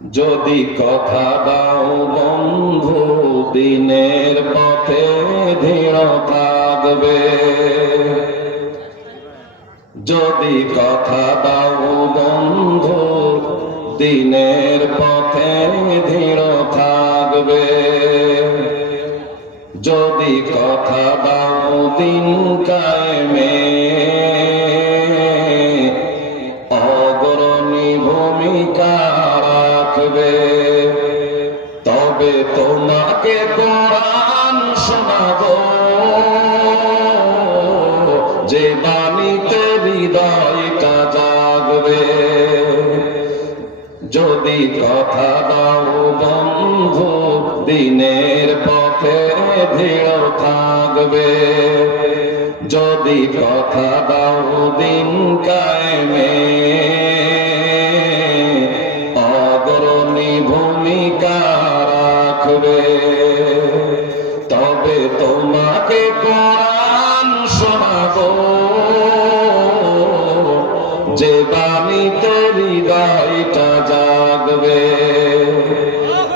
যদি কথা দাও বন্ধু দিনের পথে দৃঢ় থাকবে, যদি কথা দাও বন্ধু দিনের পথে দৃঢ় থাকবে, যদি কথা দাও দিন কায়েমে অগ্রণী ভূমিকা রাখবে, তবে তোমাকে কোরআন শোনাবো যে বাণীতে হৃদয়টা জাগবে। যদি কথা দাও বন্ধু দিনের পথে দৃঢ় থাকবে, যদি কথা দাও দিন কায়েমে অগ্রণী ভূমিকা রাখবে, তবে তোমাকে কোরআন শোনাবো যে বাণীতে হৃদয়টা জাগবে,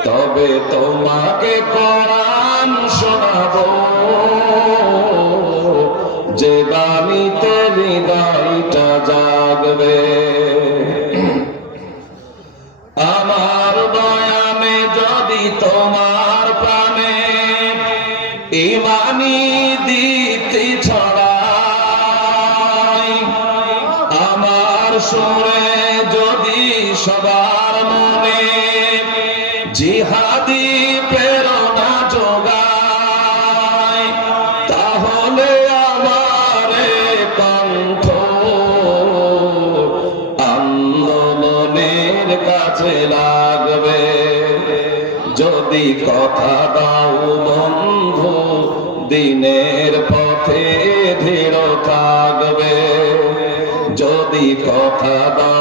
তবে তোমাকে কোরআন শোনাবো যে বাণীতে হৃদয়টা জাগবে। আমার বয়ানে যদি তোমার প্রাণে ঈমানি দীপ্তি ছড়ায়, আমার সুরে যদি সবার মনে জিহাদি প্রেরণা যোগায়, তাহলে আমার কণ্ঠ আন্দোলনের কাছে লাগবে। যদি কথা দাও বন্ধু দিনের পথে দৃঢ় থাকবে, যদি কথা দাও